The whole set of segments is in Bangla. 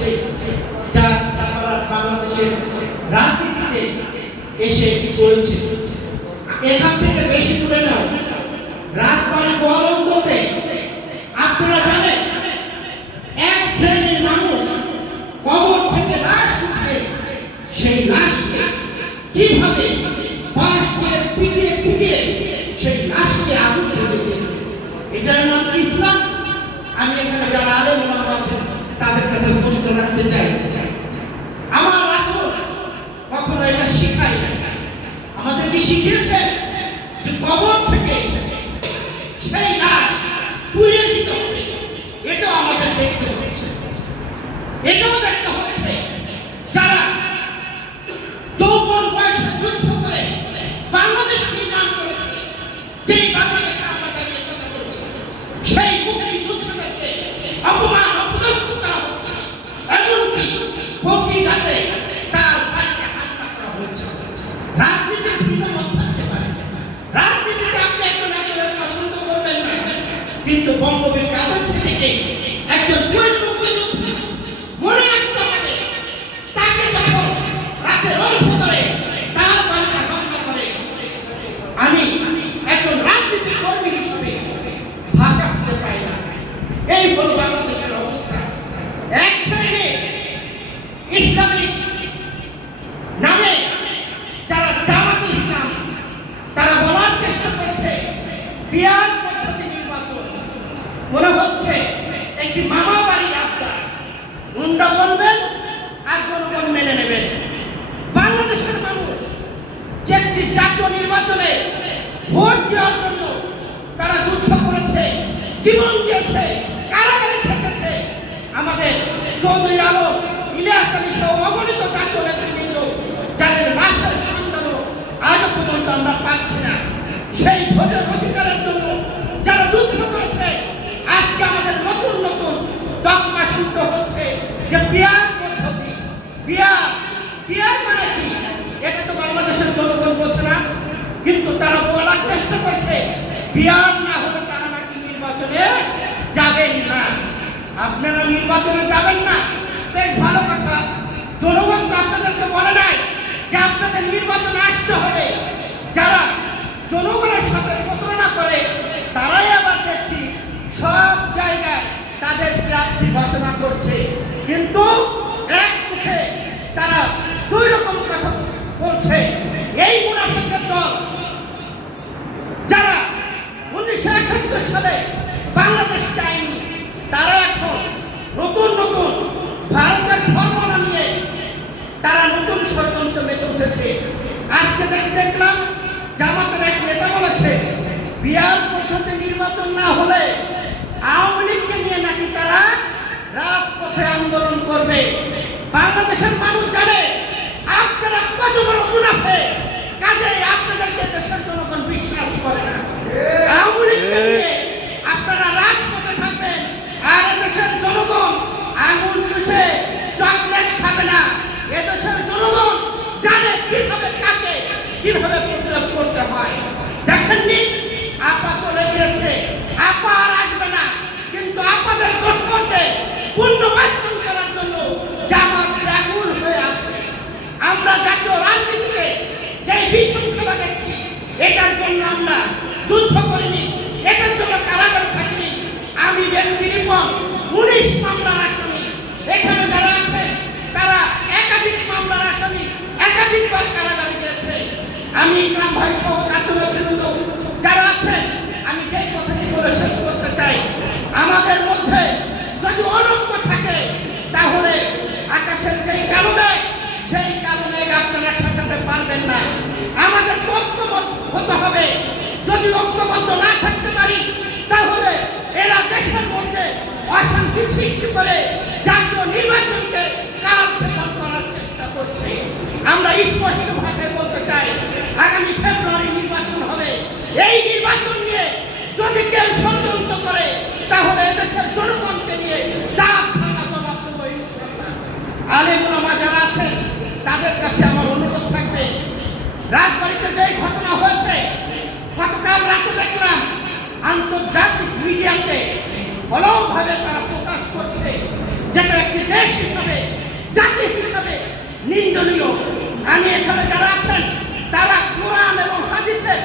করছে, যা সারা বাংলাদেশের রাজনীতিতে এসে করেছে। এখান থেকে বেশি দূরে নাও, রাজবাড়ী গোয়ালন্দতে আপনারা জানেন এক শ্রেণীর মানুষ কবর থেকে লাশ উঠে সেই লাশকে কিভাবে বাঁশ দিয়ে পিটিয়ে পিটিয়ে সেই লাশকে আগুন ধরে দিয়েছে। এটার নাম ইসলাম। আমি এখানে যারা আলেম ওলামা আছেন তাদের কাছে প্রশ্ন রাখতে চাই, আমার রাসূল কখনো এটা শিখায় না। আমাদের কি শিখিয়েছে যে কবর থেকে সেই লাশ পুড়িয়ে দিতে হবে? এটাও আমাদের দেখতে হচ্ছে। এটাও দেখতে হচ্ছে যারা যৌবন বয়সে যুদ্ধ করে বাংলাদেশ নির্মাণ করেছে, যেই বাংলাদেশে আমরা দাঁড়িয়ে কথা বলছি, সেই মুক্তিযোদ্ধাদেরকে অপমান অপদস্থ করা হচ্ছে। এমনকি গভীর রাতে তার বাড়িতে হামলা করা হয়েছে। রাজনীতির ভিন্ন মত থাকতে পারে, রাজনীতিতে আপনি একজন একজনের পছন্দ করবেন না, কিন্তু বঙ্গবীর কাদের ছেলেকে একজন মুক্তিযোদ্ধা মনে রাখতে হবে। তাকে যখন রাতে অন্ধকারে তার বাড়িতে হামলা করে, আমি একজন রাজনীতিক কর্মী হিসেবে ভাষা খুঁজে পাই না। এই হলো বাংলাদেশের অবস্থা। এক শ্রেণী ইসলামিক নামে যারা জামাত ইসলাম, তারা বলার চেষ্টা করেছে পিয়ার পদ্ধতি নির্বাচন মনে হচ্ছে একটি মামা বাড়ির আবদার। উন্ডা বলবেন আর জনগণ মেনে নেবেন। বাংলাদেশের মানুষ যে একটি জাতীয় নির্বাচনে ভোট দেওয়ার জন্য তারা যুদ্ধ করেছে, জীবন দিয়েছে, কারাগারে থেকেছে। আমাদের চৌধুরী আলম, ইলিয়াস আলী সহ অগণিত জাতীয় নেতৃবৃন্দ, যাদের লাশের সন্ধানও আজও পর্যন্ত আমরা পাচ্ছি না। সেই ভোটের অধিকারের জন্য যারা যুদ্ধ করেছে, আজকে আমাদের নতুন নতুন তকমা শুনতে হচ্ছে যে পিয়ার পদ্ধতি। পিয়ার মানে কি? এটা তো বাংলাদেশের জনগণ বোঝে না, কিন্তু তারা বলার চেষ্টা করছে পিয়ার না হলে তারা নাকি নির্বাচনে যাবেন না। আপনারা নির্বাচনে যাবেন না, বেশ ভালো কথা। জনগণ তো আপনাদেরকে বলে নাই যে আপনাদের নির্বাচনে আসতে হবে। যারা জনগণের সাথে প্রতারণা করে তারাই আবার দেখছি সব জায়গায় তাদের প্রার্থী ঘোষণা করছে, কিন্তু এক মুখে তারা দুই রকম কথা বলছে। এই মুনাফিকের দল যারা 1971 সালে বাংলাদেশ চায়নি, তারা এখন নতুন নতুন ভারতের ফর্মুলা নিয়ে তারা নতুন ষড়যন্ত্র মেতে উঠেছে। আজকে দেখলাম জামাতের এক নেতা বলেছে পিয়ার পদ্ধতি নির্বাচন না হলে আওয়ামী লীগকে নিয়ে নাকি তারা রাজপথে আন্দোলন করবে। বাংলাদেশের মানুষ জানে আপনারা কত বড় মুনাফিক, কাজে আপনাদেরকে দেশের জনগণ বিশ্বাস করে না। আওয়ামী লীগকে নিয়ে আপনারা রাজপথে থাকবেন, আর এদেশের জনগণ আঙুল চুষে চকলেট খাবে না। এদেশের জনগণ জানে কিভাবে কাকে কিভাবে প্রতিরোধ করতে হয়। দেখেননি, আপা চলে গিয়েছে, আপা আর আসবে না, কিন্তু আপনাদের দোষরদের পুনর্বাসন করার জন্য জামাত ব্যাকুল হয়ে আছে। আমরা জাতীয় রাজনীতিতে যে বিশৃঙ্খলা দেখছি, এটার জন্য আমরা যুদ্ধ করিনি, এটার জন্য কারাগারে থাকিনি। আমি ব্যক্তির উপর 19 মামলার আসামি। এখানে যারা আছে তারা একাধিক মামলার আসামি, একাধিকবার কারাগারে গিয়েছে। আমি ইকরাম ভাই সহ জাতীয় নেতৃবৃন্দ যারা আছেন, আমি যেই কথাটি বলে শেষ করতে চাই, আমাদের মধ্যে যদি অনৈক্য থাকে তাহলে আকাশের যেই কালো মেঘ, সেই কালো মেঘ আপনারা ঠেকাতে পারবেন না। আমাদের ঐক্যবদ্ধ হতে হবে। যদি ঐক্যবদ্ধ না থাকতে পারি তাহলে এরা দেশের মধ্যে অশান্তি সৃষ্টি করে জাতীয় নির্বাচনকে কালক্ষেপণ করার চেষ্টা করছে। আমরা স্পষ্ট ভাষায় বলতে চাই, আগামী ফেব্রুয়ারি নির্বাচন হবে। এই নির্বাচন নিয়ে যদি কেউ ষড়যন্ত্র করে তাহলে দেশের জনগণকে নিয়ে দাঁত ভাঙা জবাব দেবো ইনশাআল্লাহ। আলেম ওলামা যারা আছেন তাদের কাছে আমার অনুরোধ থাকবে, রাজবাড়িতে যেই ঘটনা হয়েছে, গতকাল রাতে দেখলাম আন্তর্জাতিক মিডিয়াতে ভালোভাবে তারা প্রকাশ করছে, যেটা একটি দেশ হিসাবে প্রয়োজনীয়। আমি এখানে যারা আছেন তারা কোরআন এবং হাদিসের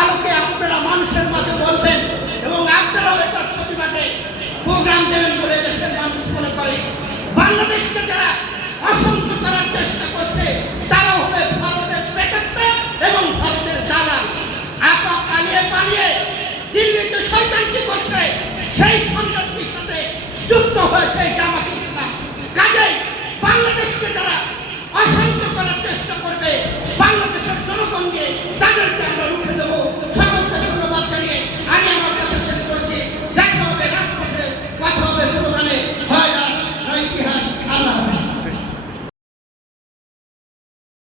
আলোকে আপনারা মানুষের মাঝে বলবেন এবং আপনারাও এটার প্রতিবাদে প্রোগ্রাম দেবেন বলে দেশের মানুষ মনে করে। বাংলাদেশকে যারা অশান্ত করার চেষ্টা করছে তারা হলে ভারতের পেটাত্তা এবং ভারতের দালাল। আপা পালিয়ে পালিয়ে দিল্লিতে শয়তানি করছে, সেই সন্ত্রাসীর সাথে যুক্ত হয়েছে জামাতে ইসলাম। কাজেই বাংলাদেশকে যারা অশান্ত করার চেষ্টা করবে, বাংলাদেশের জনগণ নিয়ে তাদেরকে আমরা